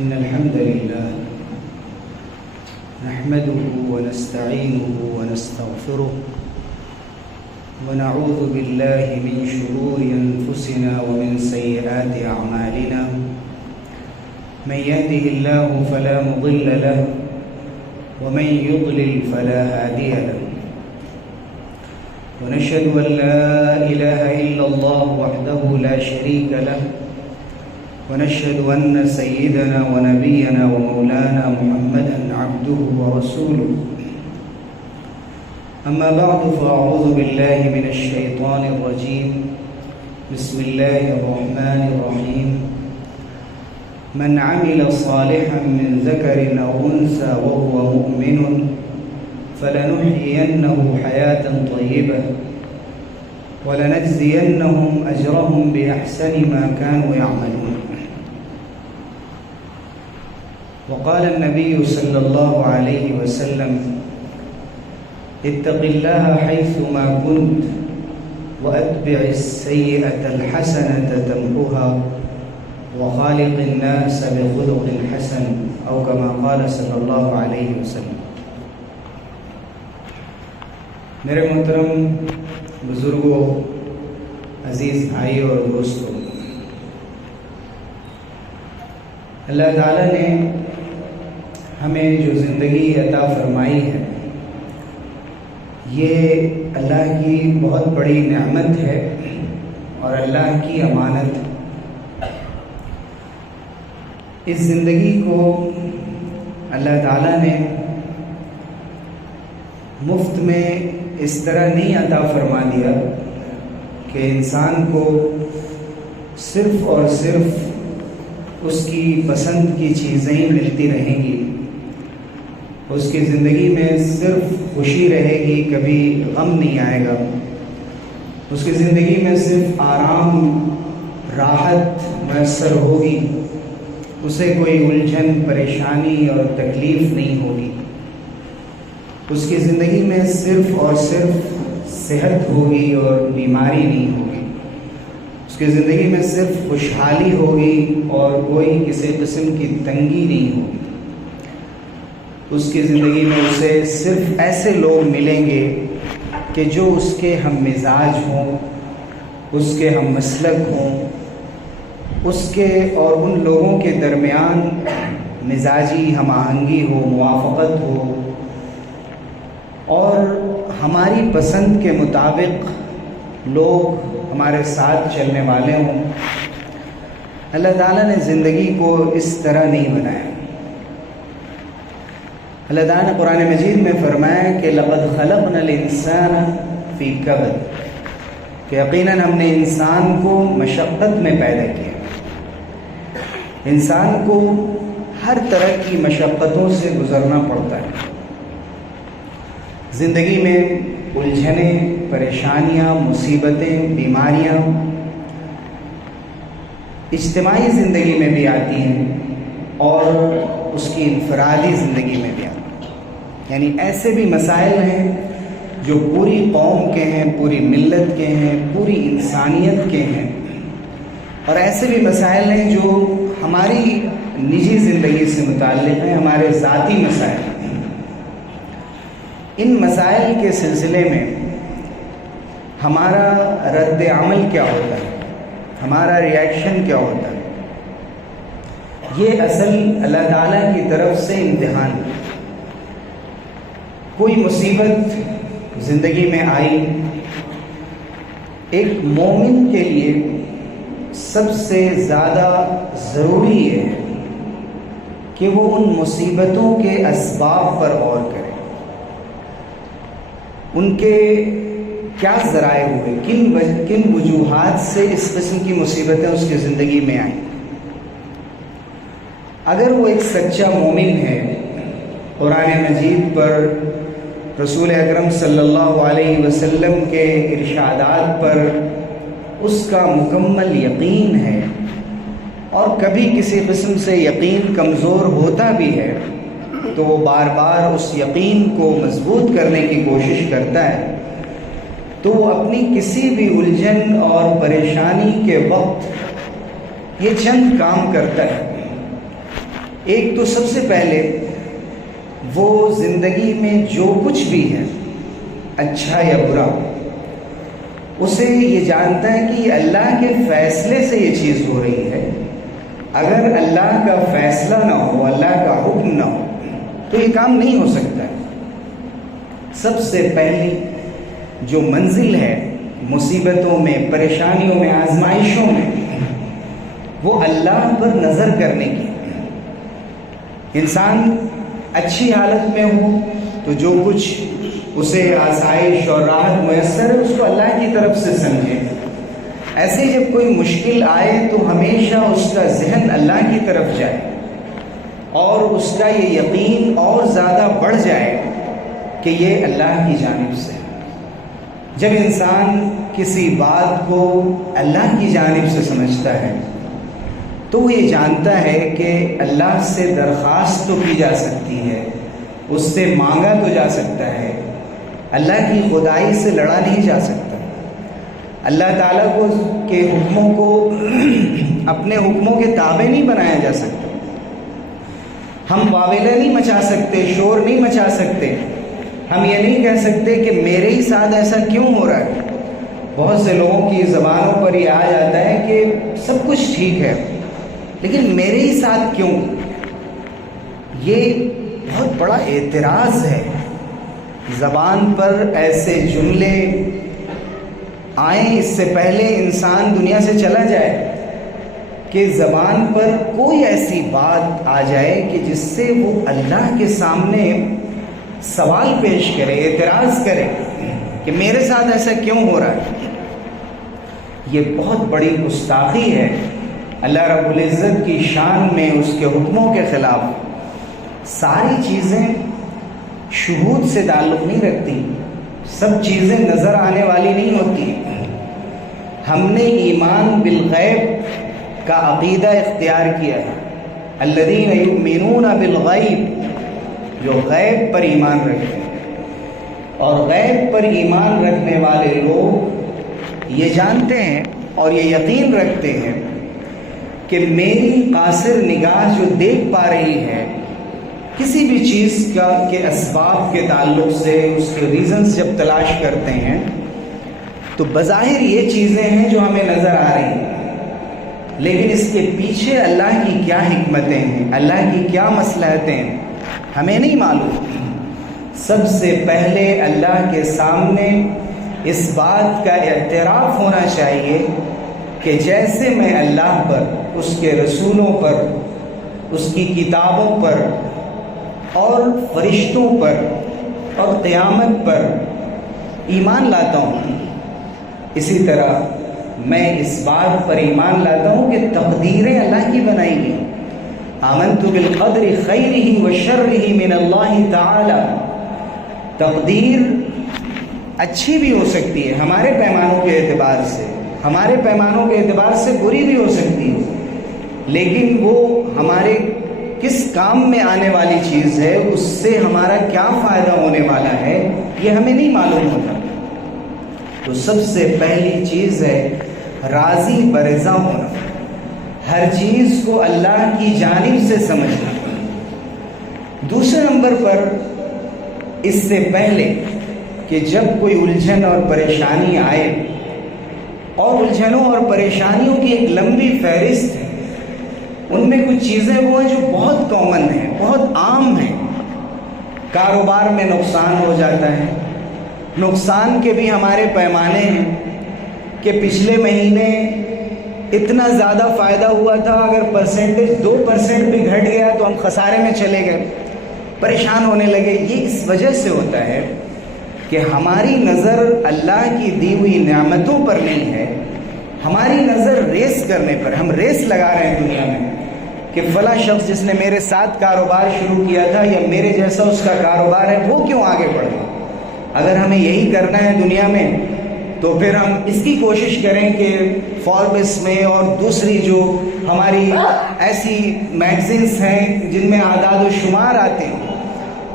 إن الحمد لله نحمده ونستعينه ونستغفره ونعوذ بالله من شرور أنفسنا ومن سيئات أعمالنا من يهده الله فلا مضل له ومن يضلل فلا هادي له ونشهد أن لا إله إلا الله وحده لا شريك له ونشهد أن سيدنا ونبينا ومولانا محمدا عبده ورسوله أما بعد فأعوذ بالله من الشيطان الرجيم بسم الله الرحمن الرحيم من عمل صالحا من ذكر أو أنثى وهو مؤمن فلنحيينه حياة طيبة ولنجزينهم أجرهم بأحسن ما كانوا يعملون. وقال النبي صلى الله عليه وسلم اتق الله حيثما كنت وأتبع السيئة الحسنة تمحها وخالق الناس بخلق حسن أو كما قال صلی اللہ علیہ وسلم. میرے محترم بزرگوں، عزیز بھائیوں اور دوستوں، اللہ تعالیٰ نے ہمیں جو زندگی عطا فرمائی ہے یہ اللہ کی بہت بڑی نعمت ہے اور اللہ کی امانت. اس زندگی کو اللہ تعالیٰ نے مفت میں اس طرح نہیں عطا فرما دیا کہ انسان کو صرف اور صرف اس کی پسند کی چیزیں ہی ملتی رہیں گی، اس کی زندگی میں صرف خوشی رہے گی، کبھی غم نہیں آئے گا، اس کی زندگی میں صرف آرام راحت میسر ہوگی، اسے کوئی الجھن پریشانی اور تکلیف نہیں ہوگی، اس کی زندگی میں صرف اور صرف صحت ہوگی اور بیماری نہیں ہوگی، اس کی زندگی میں صرف خوشحالی ہوگی اور کوئی کسی قسم کی تنگی نہیں ہوگی. اس کی زندگی میں اسے صرف ایسے لوگ ملیں گے کہ جو اس کے ہم مزاج ہوں، اس کے ہم مسلک ہوں، اس کے اور ان لوگوں کے درمیان مزاجی ہم آہنگی ہو، موافقت ہو اور ہماری پسند کے مطابق لوگ ہمارے ساتھ چلنے والے ہوں. اللہ تعالیٰ نے زندگی کو اس طرح نہیں بنایا. اللہ تعالیٰ نے قرآن مجید میں فرمایا کہ لَقَدْ خَلَقْنَا الْإِنسَانَ فِي كَبَدٍ، کہ یقیناً ہم نے انسان کو مشقت میں پیدا کیا. انسان کو ہر طرح کی مشقتوں سے گزرنا پڑتا ہے. زندگی میں الجھنیں، پریشانیاں، مصیبتیں، بیماریاں اجتماعی زندگی میں بھی آتی ہیں اور اس کی انفرادی زندگی میں بھی آتی ہیں. یعنی ایسے بھی مسائل ہیں جو پوری قوم کے ہیں، پوری ملت کے ہیں، پوری انسانیت کے ہیں، اور ایسے بھی مسائل ہیں جو ہماری نجی زندگی سے متعلق ہیں، ہمارے ذاتی مسائل. ان مسائل کے سلسلے میں ہمارا رد عمل کیا ہوتا ہے، ہمارا ریئیکشن کیا ہوتا ہے، یہ اصل اللہ تعالیٰ کی طرف سے امتحان ہے. کوئی مصیبت زندگی میں آئی، ایک مومن کے لیے سب سے زیادہ ضروری ہے کہ وہ ان مصیبتوں کے اسباب پر غور کرے. ان کے کیا ذرائع ہوئے، کن وجوہات سے اس قسم کی مصیبتیں اس کی زندگی میں آئیں. اگر وہ ایک سچا مومن ہے، قرآن مجید پر، رسول اکرم صلی اللہ علیہ وسلم کے ارشادات پر اس کا مکمل یقین ہے، اور کبھی کسی قسم سے یقین کمزور ہوتا بھی ہے تو وہ بار بار اس یقین کو مضبوط کرنے کی کوشش کرتا ہے، تو وہ اپنی کسی بھی الجھن اور پریشانی کے وقت یہ چند کام کرتا ہے. ایک تو سب سے پہلے وہ زندگی میں جو کچھ بھی ہے اچھا یا برا، اسے یہ جانتا ہے کہ یہ اللہ کے فیصلے سے یہ چیز ہو رہی ہے. اگر اللہ کا فیصلہ نہ ہو، اللہ کا حکم نہ ہو تو یہ کام نہیں ہو سکتا ہے. سب سے پہلی جو منزل ہے مصیبتوں میں، پریشانیوں میں، آزمائشوں میں، وہ اللہ پر نظر کرنے کی. انسان اچھی حالت میں ہو تو جو کچھ اسے آسائش اور راحت میسر ہے اس کو اللہ کی طرف سے سمجھے. ایسے جب کوئی مشکل آئے تو ہمیشہ اس کا ذہن اللہ کی طرف جائے اور اس کا یہ یقین اور زیادہ بڑھ جائے کہ یہ اللہ کی جانب سے. جب انسان کسی بات کو اللہ کی جانب سے سمجھتا ہے تو وہ یہ جانتا ہے کہ اللہ سے درخواست تو کی جا سکتی ہے، اس سے مانگا تو جا سکتا ہے، اللہ کی خدائی سے لڑا نہیں جا سکتا. اللہ تعالیٰ کو کے حکموں کو اپنے حکموں کے تابع نہیں بنایا جا سکتا. ہم واویلا نہیں مچا سکتے، شور نہیں مچا سکتے. ہم یہ نہیں کہہ سکتے کہ میرے ہی ساتھ ایسا کیوں ہو رہا ہے. بہت سے لوگوں کی زبانوں پر یہ آ جاتا ہے کہ سب کچھ ٹھیک ہے لیکن میرے ہی ساتھ کیوں. یہ بہت بڑا اعتراض ہے. زبان پر ایسے جملے آئیں اس سے پہلے انسان دنیا سے چلا جائے کہ زبان پر کوئی ایسی بات آ جائے کہ جس سے وہ اللہ کے سامنے سوال پیش کرے، اعتراض کرے کہ میرے ساتھ ایسا کیوں ہو رہا ہے. یہ بہت بڑی گستاخی ہے اللہ رب العزت کی شان میں، اس کے حکموں کے خلاف. ساری چیزیں شہود سے تعلق نہیں رکھتی، سب چیزیں نظر آنے والی نہیں ہوتی. ہم نے ایمان بالغیب کا عقیدہ اختیار کیا ہے. الذین یؤمنون بالغیب، جو غیب پر ایمان رکھتے ہیں. اور غیب پر ایمان رکھنے والے لوگ یہ جانتے ہیں اور یہ یقین رکھتے ہیں کہ میری قاصر نگاہ جو دیکھ پا رہی ہے کسی بھی چیز کا کے اسباب کے تعلق سے، اس کے ریزنز جب تلاش کرتے ہیں تو بظاہر یہ چیزیں ہیں جو ہمیں نظر آ رہی ہیں، لیکن اس کے پیچھے اللہ کی کیا حکمتیں ہیں، اللہ کی کیا مصلحتیں ہیں، ہمیں نہیں معلوم. سب سے پہلے اللہ کے سامنے اس بات کا اعتراف ہونا چاہیے کہ جیسے میں اللہ پر، اس کے رسولوں پر، اس کی کتابوں پر اور فرشتوں پر اور قیامت پر ایمان لاتا ہوں، اسی طرح میں اس بات پر ایمان لاتا ہوں کہ تقدیریں اللہ کی بنائی گئی. آمنت بالقدر خیرہ وشرہ من اللہ تعالی. تقدیر اچھی بھی ہو سکتی ہے ہمارے پیمانوں کے اعتبار سے، ہمارے پیمانوں کے اعتبار سے بری بھی ہو سکتی ہے، لیکن وہ ہمارے کس کام میں آنے والی چیز ہے، اس سے ہمارا کیا فائدہ ہونے والا ہے، یہ ہمیں نہیں معلوم ہوتا. تو سب سے پہلی چیز ہے راضی برضا ہونا، ہر چیز کو اللہ کی جانب سے سمجھنا. دوسرے نمبر پر اس سے پہلے کہ جب کوئی الجھن اور پریشانی آئے، اور الجھنوں اور پریشانیوں کی ایک لمبی فہرست ہے، ان میں کچھ چیزیں وہ ہیں جو بہت کامن ہیں، بہت عام ہیں. کاروبار میں نقصان ہو جاتا ہے. نقصان کے بھی ہمارے پیمانے ہیں کہ پچھلے مہینے اتنا زیادہ فائدہ ہوا تھا، اگر پرسنٹیج 2% بھی گھٹ گیا تو ہم خسارے میں چلے گئے، پریشان ہونے لگے. یہ اس وجہ سے ہوتا ہے کہ ہماری نظر اللہ کی دی ہوئی نعمتوں پر نہیں ہے، ہماری نظر ریس کرنے پر. ہم ریس لگا رہے ہیں دنیا میں کہ فلاں شخص جس نے میرے ساتھ کاروبار شروع کیا تھا یا میرے جیسا اس کا کاروبار ہے، وہ کیوں آگے بڑھ گیا. اگر ہمیں یہی کرنا ہے دنیا میں تو پھر ہم اس کی کوشش کریں کہ فوربس میں اور دوسری جو ہماری ایسی میگزینس ہیں جن میں اعداد و شمار آتے ہیں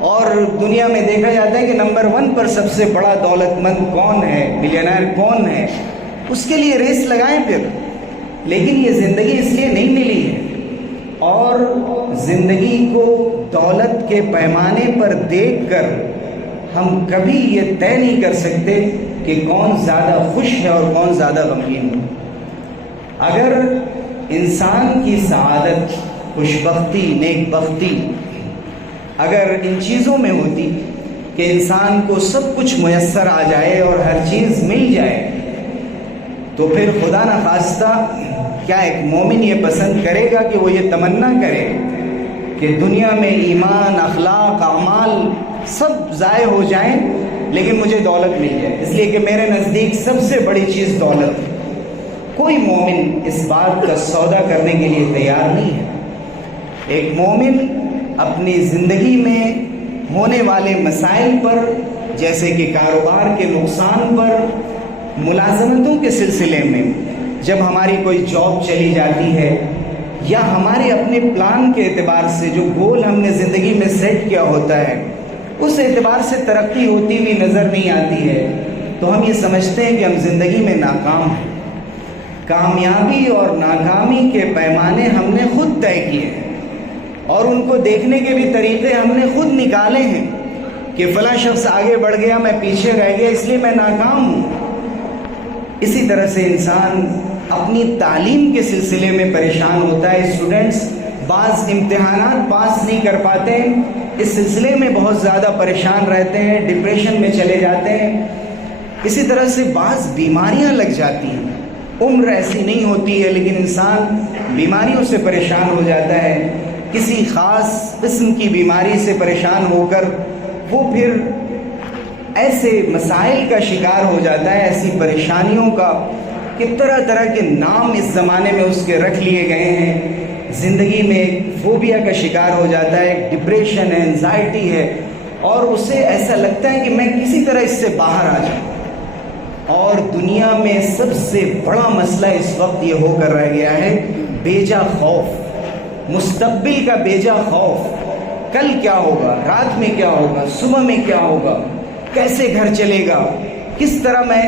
اور دنیا میں دیکھا جاتا ہے کہ نمبر 1 پر سب سے بڑا دولت مند کون ہے، ملینئر کون ہے، اس کے لیے ریس لگائیں پھر. لیکن یہ زندگی اس لیے نہیں ملی ہے، اور زندگی کو دولت کے پیمانے پر دیکھ کر ہم کبھی یہ طے نہیں کر سکتے کہ کون زیادہ خوش ہے اور کون زیادہ غمگین ہے۔ اگر انسان کی سعادت، خوشبختی، نیک بختی اگر ان چیزوں میں ہوتی کہ انسان کو سب کچھ میسر آ جائے اور ہر چیز مل جائے، تو پھر خدا نخواستہ کیا ایک مومن یہ پسند کرے گا کہ وہ یہ تمنا کرے کہ دنیا میں ایمان، اخلاق، اعمال سب ضائع ہو جائیں لیکن مجھے دولت مل جائے، اس لیے کہ میرے نزدیک سب سے بڑی چیز دولت ہے۔ کوئی مومن اس بات کا سودا کرنے کے لیے تیار نہیں ہے۔ ایک مومن اپنی زندگی میں ہونے والے مسائل پر، جیسے کہ کاروبار کے نقصان پر، ملازمتوں کے سلسلے میں جب ہماری کوئی جاب چلی جاتی ہے، یا ہمارے اپنے پلان کے اعتبار سے جو گول ہم نے زندگی میں سیٹ کیا ہوتا ہے اس اعتبار سے ترقی ہوتی ہوئی نظر نہیں آتی ہے، تو ہم یہ سمجھتے ہیں کہ ہم زندگی میں ناکام ہیں۔ کامیابی اور ناکامی کے پیمانے ہم نے خود طے کیے ہیں اور ان کو دیکھنے کے بھی طریقے ہم نے خود نکالے ہیں کہ فلاں شخص آگے بڑھ گیا، میں پیچھے رہ گیا، اس لیے میں ناکام ہوں۔ اسی طرح سے انسان اپنی تعلیم کے سلسلے میں پریشان ہوتا ہے۔ اسٹوڈنٹس بعض امتحانات پاس نہیں کر پاتے ہیں، اس سلسلے میں بہت زیادہ پریشان رہتے ہیں، ڈپریشن میں چلے جاتے ہیں۔ اسی طرح سے بعض بیماریاں لگ جاتی ہیں، عمر ایسی نہیں ہوتی ہے لیکن انسان بیماریوں سے پریشان ہو جاتا ہے، کسی خاص قسم کی بیماری سے پریشان ہو کر وہ پھر ایسے مسائل کا شکار ہو جاتا ہے، ایسی پریشانیوں کا کہ طرح طرح کے نام اس زمانے میں اس کے رکھ لیے گئے ہیں۔ زندگی میں ایک فوبیا کا شکار ہو جاتا ہے، ایک ڈپریشن ہے، انزائٹی ہے، اور اسے ایسا لگتا ہے کہ میں کسی طرح اس سے باہر آ جاؤں۔ اور دنیا میں سب سے بڑا مسئلہ اس وقت یہ ہو کر رہ گیا ہے بیجا خوف، مستقبل کا بیجا خوف۔ کل کیا ہوگا، رات میں کیا ہوگا، صبح میں کیا ہوگا، کیسے گھر چلے گا، کس طرح میں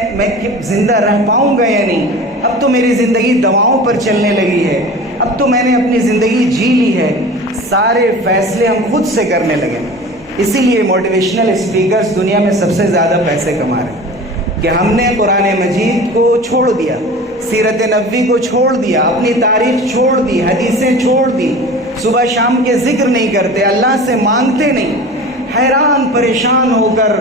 زندہ رہ پاؤں گا یا نہیں۔ اب تو میری زندگی دواؤں پر چلنے لگی ہے، اب تو میں نے اپنی زندگی جی لی ہے، سارے فیصلے ہم خود سے کرنے لگے۔ اسی لیے موٹیویشنل اسپیکرز دنیا میں سب سے زیادہ پیسے کما رہے ہیں کہ ہم نے قرآن مجید کو چھوڑ دیا، سیرت نبوی کو چھوڑ دیا، اپنی تاریخ چھوڑ دی، حدیثیں چھوڑ دی، صبح شام کے ذکر نہیں کرتے، اللہ سے مانگتے نہیں، حیران پریشان ہو کر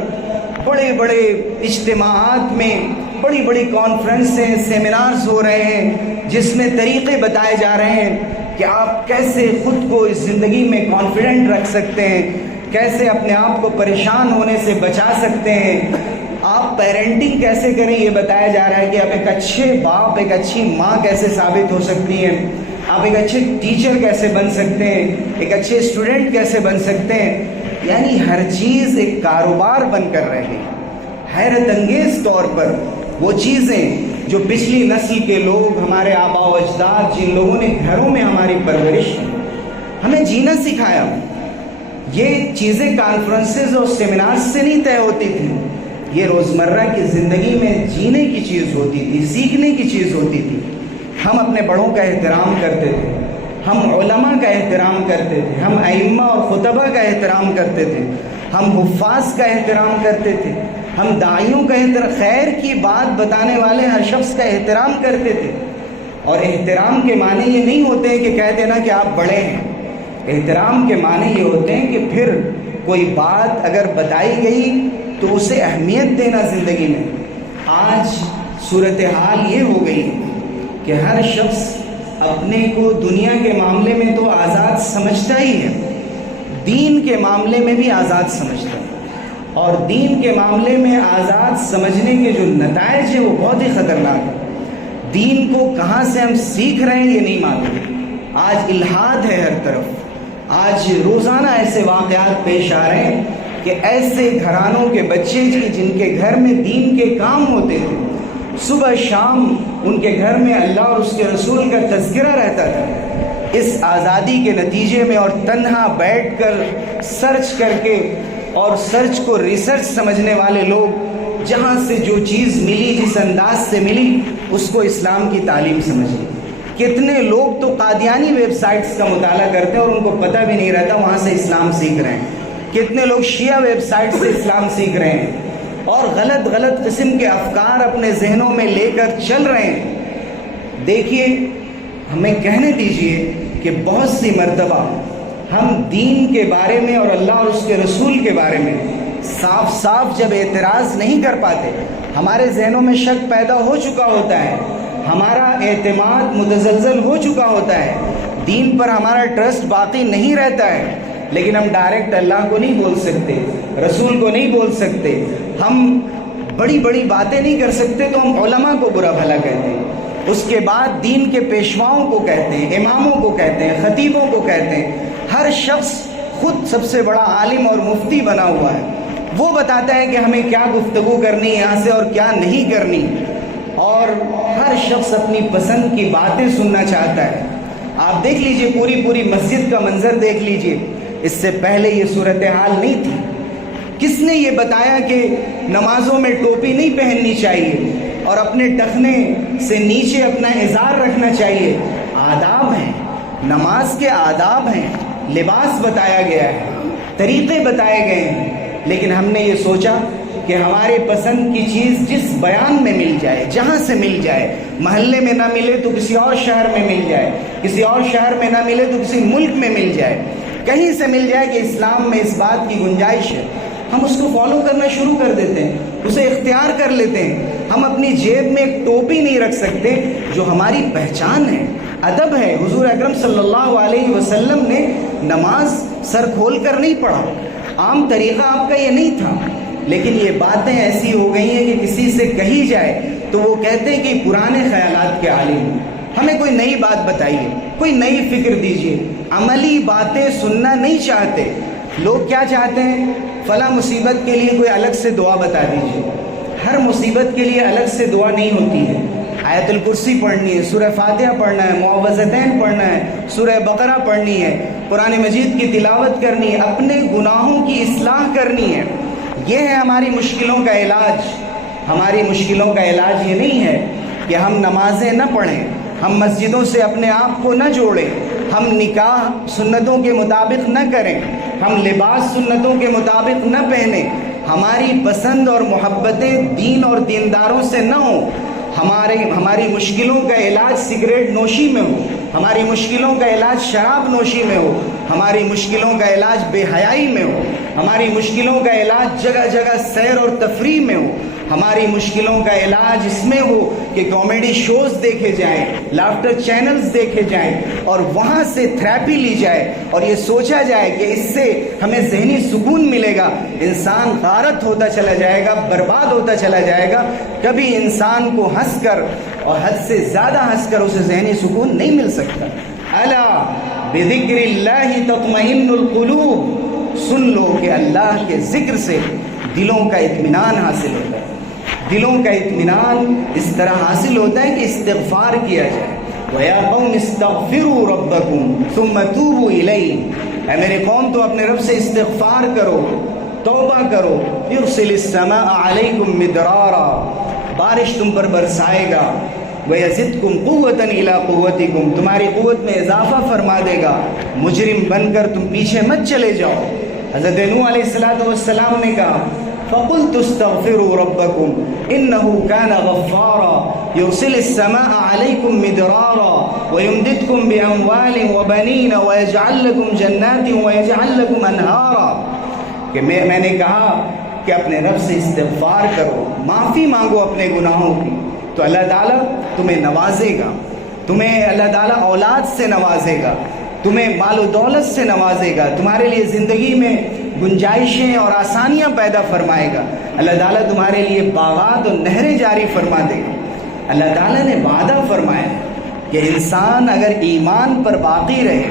بڑے بڑے اجتماعات میں بڑی بڑی کانفرنسیں، سیمینارز ہو رہے ہیں جس میں طریقے بتائے جا رہے ہیں کہ آپ کیسے خود کو اس زندگی میں کانفیڈنٹ رکھ سکتے ہیں، کیسے اپنے آپ کو پریشان ہونے سے بچا سکتے ہیں، آپ پیرنٹنگ کیسے کریں یہ بتایا جا رہا ہے کہ آپ ایک اچھے باپ، ایک اچھی ماں کیسے ثابت ہو سکتی ہیں، آپ ایک اچھے ٹیچر کیسے بن سکتے ہیں، ایک اچھے اسٹوڈنٹ کیسے بن سکتے ہیں۔ یعنی ہر چیز ایک کاروبار بن کر رہ گئی۔ حیرت انگیز طور پر وہ چیزیں جو پچھلی نسل کے لوگ، ہمارے آبا و اجداد، جن لوگوں نے گھروں میں ہماری پرورش کی، ہمیں جینا سکھایا، یہ چیزیں کانفرنسز اور سیمینارز سے نہیں طے ہوتی تھی، یہ روزمرہ کی زندگی میں جینے کی چیز ہوتی تھی، سیکھنے کی چیز ہوتی تھی۔ ہم اپنے بڑوں کا احترام کرتے تھے، ہم علماء کا احترام کرتے تھے، ہم ائمہ اور خطبہ کا احترام کرتے تھے، ہم حفاظ کا احترام کرتے تھے، ہم داعیوں کا احترام، خیر کی بات بتانے والے ہر شخص کا احترام کرتے تھے۔ اور احترام کے معنی یہ نہیں ہوتے ہیں کہ کہہ دینا کہ آپ بڑے ہیں، احترام کے معنی یہ ہوتے ہیں کہ پھر کوئی بات اگر بتائی گئی تو اسے اہمیت دینا زندگی میں۔ آج صورتحال یہ ہو گئی کہ ہر شخص اپنے کو دنیا کے معاملے میں تو آزاد سمجھتا ہی ہے، دین کے معاملے میں بھی آزاد سمجھتا ہے، اور دین کے معاملے میں آزاد سمجھنے کے جو نتائج ہیں وہ بہت ہی خطرناک ہیں۔ دین کو کہاں سے ہم سیکھ رہے ہیں یہ نہیں معلوم۔ آج الحاد ہے ہر طرف، آج روزانہ ایسے واقعات پیش آ رہے ہیں کہ ایسے گھرانوں کے بچے جن کے گھر میں دین کے کام ہوتے تھے، صبح شام ان کے گھر میں اللہ اور اس کے رسول کا تذکرہ رہتا تھا، اس آزادی کے نتیجے میں اور تنہا بیٹھ کر سرچ کر کے، اور سرچ کو ریسرچ سمجھنے والے لوگ جہاں سے جو چیز ملی، جس انداز سے ملی، اس کو اسلام کی تعلیم سمجھ لی۔ کتنے لوگ تو قادیانی ویب سائٹس کا مطالعہ کرتے ہیں اور ان کو پتہ بھی نہیں رہتا وہاں سے اسلام سیکھ رہے ہیں. کتنے لوگ شیعہ ویب سائٹ سے اسلام سیکھ رہے ہیں اور غلط غلط قسم کے افکار اپنے ذہنوں میں لے کر چل رہے ہیں. دیکھیے، ہمیں کہنے دیجئے کہ بہت سی مرتبہ ہم دین کے بارے میں اور اللہ اور اس کے رسول کے بارے میں صاف صاف جب اعتراض نہیں کر پاتے، ہمارے ذہنوں میں شک پیدا ہو چکا ہوتا ہے، ہمارا اعتماد متزلزل ہو چکا ہوتا ہے، دین پر ہمارا ٹرسٹ باقی نہیں رہتا ہے، لیکن ہم ڈائریکٹ اللہ کو نہیں بول سکتے، رسول کو نہیں بول سکتے، ہم بڑی بڑی باتیں نہیں کر سکتے، تو ہم علماء کو برا بھلا کہتے ہیں. اس کے بعد دین کے پیشواؤں کو کہتے ہیں، اماموں کو کہتے ہیں، خطیبوں کو کہتے ہیں. ہر شخص خود سب سے بڑا عالم اور مفتی بنا ہوا ہے، وہ بتاتا ہے کہ ہمیں کیا گفتگو کرنی ہے یہاں سے اور کیا نہیں کرنی، اور ہر شخص اپنی پسند کی باتیں سننا چاہتا ہے. آپ دیکھ لیجئے، پوری مسجد کا منظر دیکھ لیجئے. اس سے پہلے یہ صورتحال نہیں تھی. کس نے یہ بتایا کہ نمازوں میں ٹوپی نہیں پہننی چاہیے اور اپنے ٹخنے سے نیچے اپنا ازار رکھنا چاہیے؟ آداب ہیں، نماز کے آداب ہیں، لباس بتایا گیا ہے، طریقے بتائے گئے ہیں. لیکن ہم نے یہ سوچا کہ ہمارے پسند کی چیز جس بیان میں مل جائے، جہاں سے مل جائے، محلے میں نہ ملے تو کسی اور شہر میں مل جائے، کسی اور شہر میں نہ ملے تو کسی ملک میں مل جائے، کہیں سے مل جائے کہ اسلام میں اس بات کی گنجائش ہے، ہم اس کو فالو کرنا شروع کر دیتے ہیں، اسے اختیار کر لیتے ہیں. ہم اپنی جیب میں ایک ٹوپی نہیں رکھ سکتے جو ہماری پہچان ہے، ادب ہے. حضور اکرم صلی اللہ علیہ وسلم نے نماز سر کھول کر نہیں پڑھا، عام طریقہ آپ کا یہ نہیں تھا. لیکن یہ باتیں ایسی ہو گئی ہیں کہ کسی سے کہی جائے تو وہ کہتے ہیں کہ پرانے خیالات کے عالم ہیں، ہمیں کوئی نئی بات بتائیے، کوئی نئی فکر دیجیے. عملی باتیں سننا نہیں چاہتے. لوگ کیا چاہتے ہیں؟ فلاں مصیبت کے لیے کوئی الگ سے دعا بتا دیجیے. ہر مصیبت کے لیے الگ سے دعا نہیں ہوتی ہے. آیت الکرسی پڑھنی ہے، سورہ فاتحہ پڑھنا ہے، معوذتین پڑھنا ہے، سورہ بقرہ پڑھنی ہے، قرآن مجید کی تلاوت کرنی ہے، اپنے گناہوں کی اصلاح کرنی ہے. یہ ہے ہماری مشکلوں کا علاج. ہماری مشکلوں کا علاج یہ نہیں ہے کہ ہم نمازیں نہ پڑھیں، ہم مسجدوں سے اپنے آپ کو نہ جوڑیں، ہم نکاح سنتوں کے مطابق نہ کریں، ہم لباس سنتوں کے مطابق نہ پہنیں، ہماری پسند اور محبتیں دین اور دینداروں سے نہ ہوں. ہماری مشکلوں کا علاج سگریٹ نوشی میں ہو، ہماری مشکلوں کا علاج شراب نوشی میں ہو، ہماری مشکلوں کا علاج بے حیائی میں ہو، ہماری مشکلوں کا علاج جگہ جگہ سیر اور تفریح میں ہو، ہماری مشکلوں کا علاج اس میں ہو کہ کامیڈی شوز دیکھے جائیں، لافٹر چینلز دیکھے جائیں اور وہاں سے تھراپی لی جائے اور یہ سوچا جائے کہ اس سے ہمیں ذہنی سکون ملے گا. انسان غارت ہوتا چلا جائے گا، برباد ہوتا چلا جائے گا. کبھی انسان کو ہنس کر اور حد سے زیادہ ہنس کر اسے ذہنی سکون نہیں مل سکتا. الا بذکر اللہ تطمئن القلوب، سن لو کہ اللہ کے ذکر سے دلوں کا اطمینان حاصل ہوتا ہے. دلوں کا اطمینان اس طرح حاصل ہوتا ہے کہ استغفار کیا جائے. وَيَا قَوْمِ اسْتَغْفِرُوا رَبَّكُمْ ثُمَّ تُوبُوا إِلَيْهِ، اے میرے قوم تو اپنے رب سے استغفار کرو، توبہ کرو. يُرْسِلِ السَّمَاءَ عَلَيْكُمْ مِدْرَارًا، بارش تم پر برسائے گا. وَيَزِدْكُمْ قُوَّةً إِلَىٰ قُوَّتِكُمْ، تمہاری قوت میں اضافہ فرما دے گا. مجرم بن کر تم پیچھے مت چلے جاؤ. حضرت نوح علیہ السلام نے کہا فَقُلْتُ اسْتَغْفِرُوا رَبَّكُمْ إِنَّهُ كَانَ غَفَّارًا يُرْسِلِ السَّمَاءَ عَلَيْكُمْ مِدْرَارًا وَيُمْدِدْكُمْ بِأَمْوَالٍ وَبَنِينَ وَيَجْعَلْ لَكُمْ جَنَّاتٍ وَيَجْعَلْ لَكُمْ أَنْهَارًا، کہ میں نے کہا کہ اپنے رب سے استغفار کرو، معافی مانگو اپنے گناہوں کی، تو اللہ تعالیٰ تمہیں نوازے گا، تمہیں اللہ تعالیٰ اولاد سے نوازے گا، تمہیں مال و دولت سے نوازے گا، تمہارے لیے زندگی میں گنجائشیں اور آسانیاں پیدا فرمائے گا. اللہ تعالیٰ تمہارے لیے باغات اور نہریں جاری فرما دے گا. اللہ تعالیٰ نے وعدہ فرمایا کہ انسان اگر ایمان پر باقی رہے،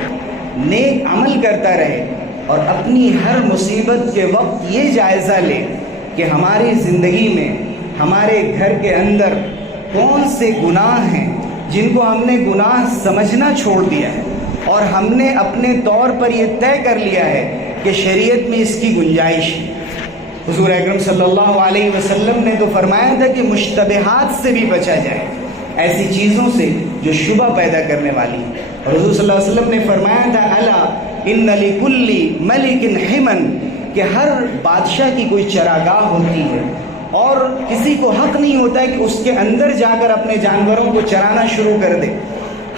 نیک عمل کرتا رہے اور اپنی ہر مصیبت کے وقت یہ جائزہ لے کہ ہماری زندگی میں ہمارے گھر کے اندر کون سے گناہ ہیں جن کو ہم نے گناہ سمجھنا چھوڑ دیا ہے اور ہم نے اپنے طور پر یہ طے کر لیا ہے کہ شریعت میں اس کی گنجائش ہے. حضور اکرم صلی اللہ علیہ وسلم نے تو فرمایا تھا کہ مشتبہات سے بھی بچا جائے، ایسی چیزوں سے جو شبہ پیدا کرنے والی ہیں۔ اور حضور صلی اللہ علیہ وسلم نے فرمایا تھا الا ان لکل ملک حمن، کہ ہر بادشاہ کی کوئی چراگاہ ہوتی ہے، اور کسی کو حق نہیں ہوتا ہے کہ اس کے اندر جا کر اپنے جانوروں کو چرانا شروع کر دے۔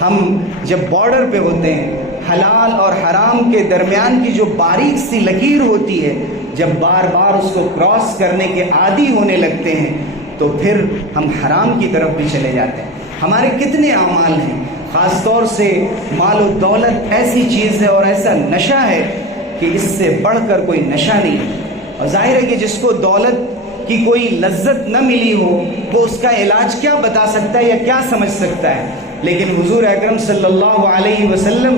ہم جب بارڈر پہ ہوتے ہیں، حلال اور حرام کے درمیان کی جو باریک سی لکیر ہوتی ہے، جب بار بار اس کو کراس کرنے کے عادی ہونے لگتے ہیں تو پھر ہم حرام کی طرف بھی چلے جاتے ہیں۔ ہمارے کتنے اعمال ہیں، خاص طور سے مال و دولت ایسی چیز ہے اور ایسا نشہ ہے کہ اس سے بڑھ کر کوئی نشہ نہیں ہے۔ اور ظاہر ہے کہ جس کو دولت کی کوئی لذت نہ ملی ہو وہ اس کا علاج کیا بتا سکتا ہے یا کیا سمجھ سکتا ہے، لیکن حضور اکرم صلی اللہ علیہ وسلم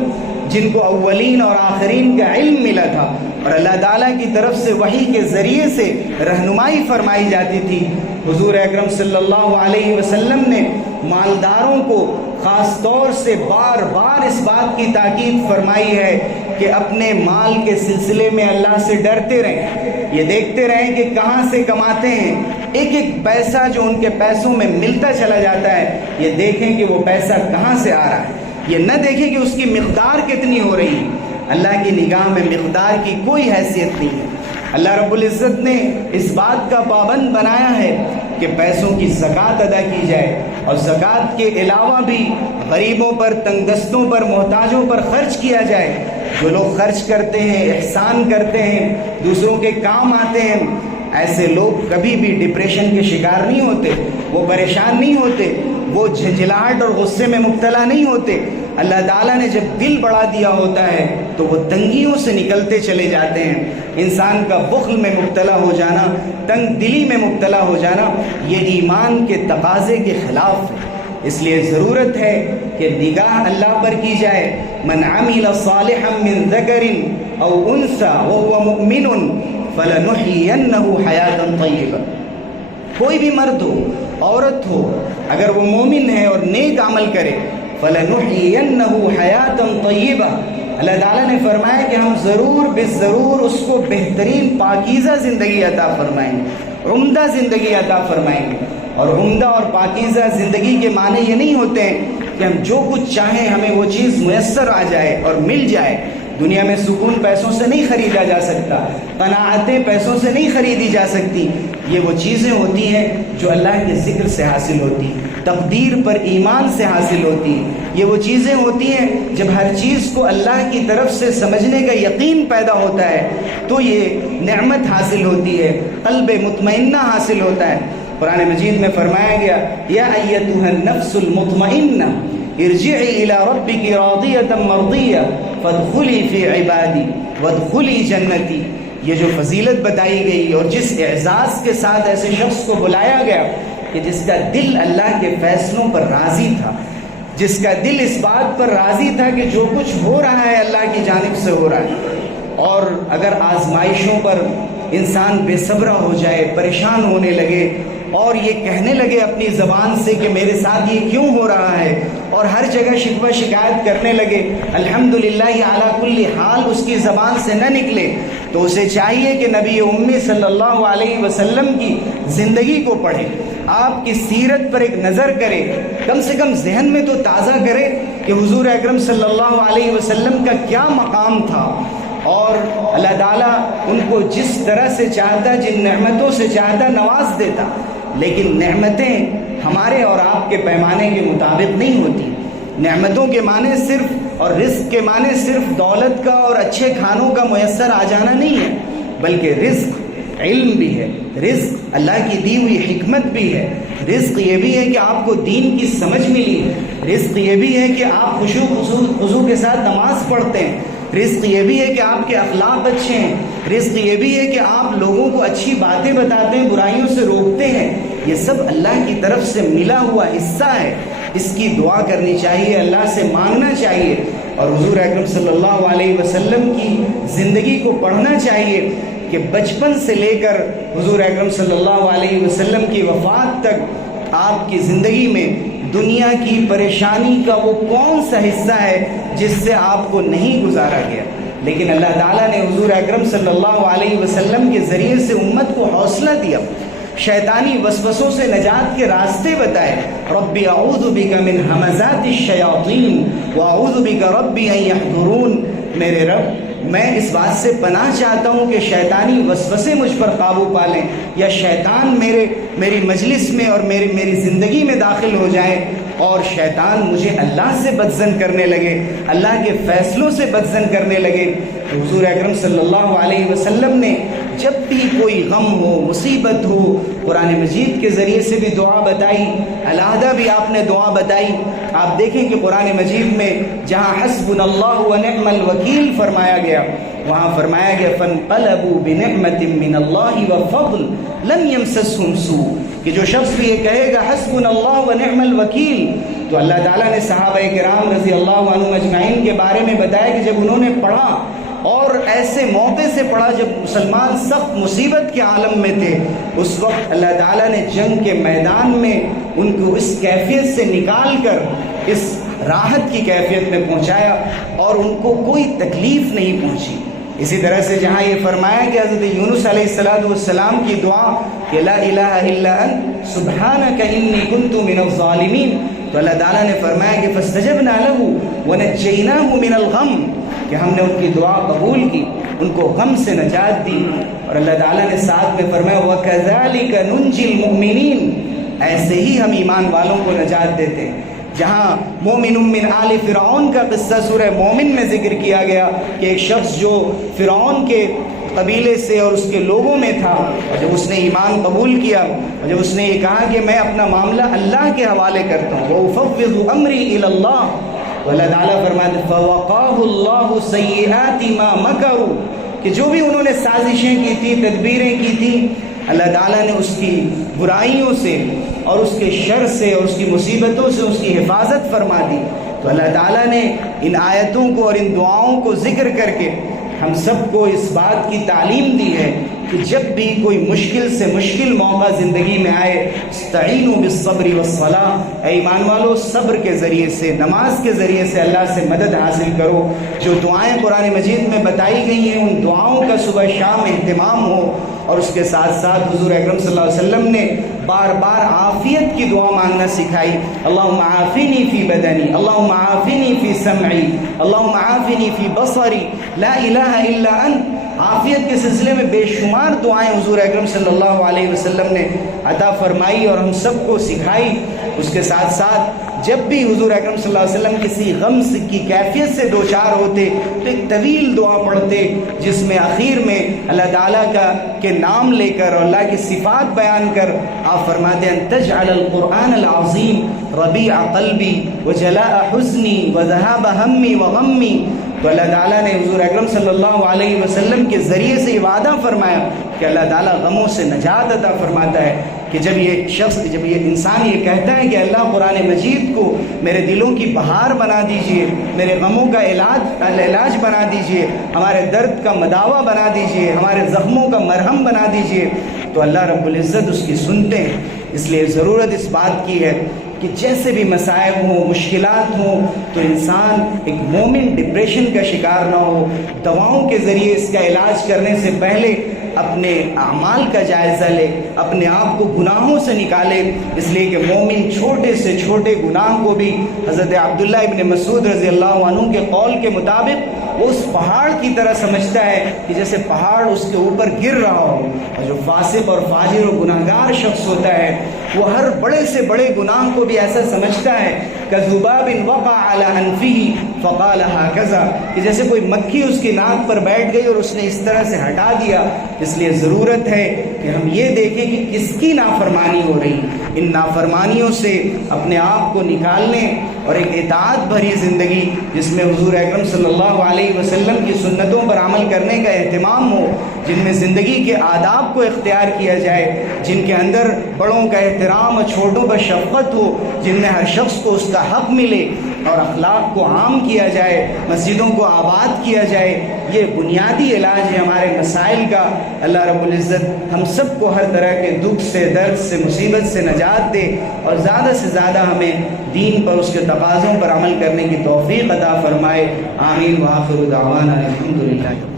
جن کو اولین اور آخرین کا علم ملا تھا اور اللہ تعالیٰ کی طرف سے وحی کے ذریعے سے رہنمائی فرمائی جاتی تھی، حضور اکرم صلی اللہ علیہ وسلم نے مالداروں کو خاص طور سے بار بار اس بات کی تاکید فرمائی ہے کہ اپنے مال کے سلسلے میں اللہ سے ڈرتے رہیں، یہ دیکھتے رہیں کہ کہاں سے کماتے ہیں، ایک ایک پیسہ جو ان کے پیسوں میں ملتا چلا جاتا ہے یہ دیکھیں کہ وہ پیسہ کہاں سے آ رہا ہے، یہ نہ دیکھیں کہ اس کی مقدار کتنی ہو رہی ہے۔ اللہ کی نگاہ میں مقدار کی کوئی حیثیت نہیں ہے۔ اللہ رب العزت نے اس بات کا پابند بنایا ہے کہ پیسوں کی زکوٰۃ ادا کی جائے، اور زکوٰۃ کے علاوہ بھی غریبوں پر، تنگ دستوں پر، محتاجوں پر خرچ کیا جائے۔ جو لوگ خرچ کرتے ہیں، احسان کرتے ہیں، دوسروں کے کام آتے ہیں، ایسے لوگ کبھی بھی ڈپریشن کے شکار نہیں ہوتے، وہ پریشان نہیں ہوتے، وہ جھنجھلاہٹ اور غصے میں مبتلا نہیں ہوتے۔ اللہ تعالیٰ نے جب دل بڑھا دیا ہوتا ہے تو وہ تنگیوں سے نکلتے چلے جاتے ہیں۔ انسان کا بخل میں مبتلا ہو جانا، تنگ دلی میں مبتلا ہو جانا، یہ ایمان کے تقاضے کے خلاف ہے۔ اس لیے ضرورت ہے کہ نگاہ اللہ پر کی جائے۔ من عمل صالحا من ذکر او انثى وهو مؤمن فلنحيينه حیاتا طیبہ، کوئی بھی مرد ہو، عورت ہو، اگر وہ مومن ہے اور نیک عمل کرے، فَلَنُحْيِيَنَّهُ حَيَاةً طَيِّبَةً، اللہ تعالیٰ نے فرمایا کہ ہم ضرور بالضرور اس کو بہترین پاکیزہ زندگی عطا فرمائیں گے، عمدہ زندگی عطا فرمائیں گے۔ اور عمدہ اور پاکیزہ زندگی کے معنی یہ نہیں ہوتے ہیں کہ ہم جو کچھ چاہیں ہمیں وہ چیز میسر آ جائے اور مل جائے۔ دنیا میں سکون پیسوں سے نہیں خریدا جا سکتا، قناعتیں پیسوں سے نہیں خریدی جا سکتی۔ یہ وہ چیزیں ہوتی ہیں جو اللہ کے ذکر سے حاصل ہوتی ہیں، تقدیر پر ایمان سے حاصل ہوتی ہیں۔ یہ وہ چیزیں ہوتی ہیں جب ہر چیز کو اللہ کی طرف سے سمجھنے کا یقین پیدا ہوتا ہے تو یہ نعمت حاصل ہوتی ہے، قلب مطمئنہ حاصل ہوتا ہے۔ قرآن مجید میں فرمایا گیا یا ایتھا النفس المطمئنہ ارجعی الی ربک راضیۃ مرضیہ فادخلی فی عبادی وادخلی جنتی۔ یہ جو فضیلت بتائی گئی اور جس اعزاز کے ساتھ ایسے شخص کو بلایا گیا کہ جس کا دل اللہ کے فیصلوں پر راضی تھا، جس کا دل اس بات پر راضی تھا کہ جو کچھ ہو رہا ہے اللہ کی جانب سے ہو رہا ہے۔ اور اگر آزمائشوں پر انسان بے صبر ہو جائے، پریشان ہونے لگے اور یہ کہنے لگے اپنی زبان سے کہ میرے ساتھ یہ کیوں ہو رہا ہے، اور ہر جگہ شکوہ شکایت کرنے لگے، الحمدللہ علی کل حال اس کی زبان سے نہ نکلے، تو اسے چاہیے کہ نبی امی صلی اللہ علیہ وسلم کی زندگی کو پڑھے، آپ کی سیرت پر ایک نظر کرے، کم سے کم ذہن میں تو تازہ کرے کہ حضور اکرم صلی اللہ علیہ وسلم کا کیا مقام تھا، اور اللہ تعالیٰ ان کو جس طرح سے چاہتا، جن نعمتوں سے چاہتا نواز دیتا، لیکن نعمتیں ہمارے اور آپ کے پیمانے کے مطابق نہیں ہوتی۔ نعمتوں کے معنی صرف اور رزق کے معنی صرف دولت کا اور اچھے کھانوں کا میسر آ جانا نہیں ہے، بلکہ رزق علم بھی ہے، رزق اللہ کی دی ہوئی حکمت بھی ہے، رزق یہ بھی ہے کہ آپ کو دین کی سمجھ ملی ہے، رزق یہ بھی ہے کہ آپ خشوع خضوع کے ساتھ نماز پڑھتے ہیں، رزق یہ بھی ہے کہ آپ کے اخلاق اچھے ہیں، رزق یہ بھی ہے کہ آپ لوگوں کو اچھی باتیں بتاتے ہیں، برائیوں سے روکتے ہیں۔ یہ سب اللہ کی طرف سے ملا ہوا حصہ ہے، اس کی دعا کرنی چاہیے، اللہ سے مانگنا چاہیے، اور حضور اکرم صلی اللہ علیہ وسلم کی زندگی کو پڑھنا چاہیے کہ بچپن سے لے کر حضور اکرم صلی اللہ علیہ وسلم کی وفات تک آپ کی زندگی میں دنیا کی پریشانی کا وہ کون سا حصہ ہے جس سے آپ کو نہیں گزارا گیا، لیکن اللہ تعالیٰ نے حضور اکرم صلی اللہ علیہ وسلم کے ذریعے سے امت کو حوصلہ دیا، شیطانی وسوسوں سے نجات کے راستے بتائے. ربی اعوذ بک من ہمزات الشیاطین واعوذ بک ربی ان یحضرون. میرے رب میں اس بات سے پناہ چاہتا ہوں کہ شیطانی وسوسے مجھ پر قابو پا لیں، یا شیطان میری مجلس میں اور میری زندگی میں داخل ہو جائیں اور شیطان مجھے اللہ سے بدظن کرنے لگے، اللہ کے فیصلوں سے بدظن کرنے لگے. حضور اکرم صلی اللہ علیہ وسلم نے جب بھی کوئی غم ہو، مصیبت ہو، قرآن مجید کے ذریعے سے بھی دعا بتائی، علیحدہ بھی آپ نے دعا بتائی. آپ دیکھیں کہ قرآن مجید میں جہاں حسبنا اللہ ونعم الوکیل فرمایا گیا، وہاں فرمایا گیا فانقلبوا بنعمت من اللہ وفضل لم یمسسہم سوء، کہ جو شخص بھی یہ کہے گا حسبنا اللہ ونعم الوکیل، تو اللہ تعالیٰ نے صحابہ کرام رضی اللہ عنہم اجمعین کے بارے میں بتایا کہ جب انہوں نے پڑھا، اور ایسے موقع سے پڑھا جب مسلمان سخت مصیبت کے عالم میں تھے، اس وقت اللہ تعالیٰ نے جنگ کے میدان میں ان کو اس کیفیت سے نکال کر اس راحت کی کیفیت میں پہنچایا اور ان کو کوئی تکلیف نہیں پہنچی. اسی طرح سے جہاں یہ فرمایا کہ حضرت یونس علیہ السلام کی دعا کہ لا الہ الا انت سبحانک انی کنت من الظالمین، تو اللہ تعالیٰ نے فرمایا کہ فاستجبنا له ونجیناہ من الغم، کہ ہم نے ان کی دعا قبول کی، ان کو غم سے نجات دی. اور اللہ تعالیٰ نے ساتھ میں فرمایا وَكَذَلِكَ نُنْجِي الْمُؤْمِنِينَ، ایسے ہی ہم ایمان والوں کو نجات دیتے ہیں. جہاں مومن من آل فرعون کا قصہ سورہ مومن میں ذکر کیا گیا کہ ایک شخص جو فرعون کے قبیلے سے اور اس کے لوگوں میں تھا، اور جب اس نے ایمان قبول کیا اور جب اس نے یہ کہا کہ میں اپنا معاملہ اللہ کے حوالے کرتا ہوں وَأُفَوِّضُ أَمْرِي إِلَى اللَّهِ، تو اللہ تعالیٰ فرماتے فَوَقَاهُ اللَّهُ سَيِّئَاتِ مَا مَكَرُوا، کہ جو بھی انہوں نے سازشیں کی تھی، تدبیریں کی تھی، اللہ تعالیٰ نے اس کی برائیوں سے اور اس کے شر سے اور اس کی مصیبتوں سے اس کی حفاظت فرما دی. تو اللہ تعالیٰ نے ان آیتوں کو اور ان دعاؤں کو ذکر کر کے ہم سب کو اس بات کی تعلیم دی ہے کہ جب بھی کوئی مشکل سے مشکل موقع زندگی میں آئے، استعینوا بالصبر والصلاۃ، اے ایمان والو صبر کے ذریعے سے، نماز کے ذریعے سے اللہ سے مدد حاصل کرو. جو دعائیں قرآن مجید میں بتائی گئی ہیں ان دعاؤں کا صبح شام اہتمام ہو. اور اس کے ساتھ ساتھ حضور اکرم صلی اللہ علیہ وسلم نے بار بار عافیت کی دعا مانگنا سکھائی. اللہم عافنی فی بدنی، اللہم عافنی فی سمعی، اللہم عافنی فی بصری، لا الہ الا انت. عافیت کے سلسلے میں بے شمار دعائیں حضور اکرم صلی اللہ علیہ وسلم نے عطا فرمائی اور ہم سب کو سکھائی. اس کے ساتھ ساتھ جب بھی حضور اکرم صلی اللہ علیہ وسلم کسی غم کی کیفیت سے دوچار ہوتے تو ایک طویل دعا پڑھتے، جس میں آخر میں اللہ تعالیٰ کے نام لے کر اور اللہ کی صفات بیان کر آپ فرماتے ہیں تجعل القرآن العظیم ربیع قلبی وجلاء حزنی وذہاب ہمی وغمی. تو اللہ تعالیٰ نے حضور اکرم صلی اللہ علیہ وسلم کے ذریعے سے یہ وعدہ فرمایا کہ اللہ تعالیٰ غموں سے نجات عطا فرماتا ہے. کہ جب یہ انسان یہ کہتا ہے کہ اللہ قرآن مجید کو میرے دلوں کی بہار بنا دیجئے، میرے غموں کا علاج بنا دیجئے، ہمارے درد کا مداوع بنا دیجئے، ہمارے زخموں کا مرہم بنا دیجئے، تو اللہ رب العزت اس کی سنتے ہیں. اس لیے ضرورت اس بات کی ہے کہ جیسے بھی مسائل ہوں، مشکلات ہوں، تو انسان ایک مومن ڈپریشن کا شکار نہ ہو. دواؤں کے ذریعے اس کا علاج کرنے سے پہلے اپنے اعمال کا جائزہ لے، اپنے آپ کو گناہوں سے نکالے. اس لیے کہ مومن چھوٹے سے چھوٹے گناہ کو بھی حضرت عبداللہ ابن مسعود رضی اللہ عنہ کے قول کے مطابق وہ اس پہاڑ کی طرح سمجھتا ہے کہ جیسے پہاڑ اس کے اوپر گر رہا ہو. اور جو فاسق اور فاجر اور گناہگار شخص ہوتا ہے وہ ہر بڑے سے بڑے گناہ کو بھی ایسا سمجھتا ہے کذباب وقع علی انفہ فقال ہکذا، کہ جیسے کوئی مکھی اس کی ناک پر بیٹھ گئی اور اس نے اس طرح سے ہٹا دیا. اس لیے ضرورت ہے کہ ہم یہ دیکھیں کہ کس کی نافرمانی ہو رہی، ان نافرمانیوں سے اپنے آپ کو نکالنے اور ایک اطاعت بھری زندگی جس میں حضور اکرم صلی اللہ علیہ وسلم کی سنتوں پر عمل کرنے کا اہتمام ہو، جن میں زندگی کے آداب کو اختیار کیا جائے، جن کے اندر بڑوں کا احترام اور چھوٹوں پر شفقت ہو، جن میں ہر شخص کو اس کا حق ملے اور اخلاق کو عام کیا جائے، مسجدوں کو آباد کیا جائے. یہ بنیادی علاج ہے ہمارے مسائل کا. اللہ رب العزت ہم سب کو ہر طرح کے دکھ سے، درد سے، مصیبت سے نجات دے اور زیادہ سے زیادہ ہمیں دین پر، اس کے تقاضوں پر عمل کرنے کی توفیق عطا فرمائے. آمین. وآخر دعوانا الحمدللہ.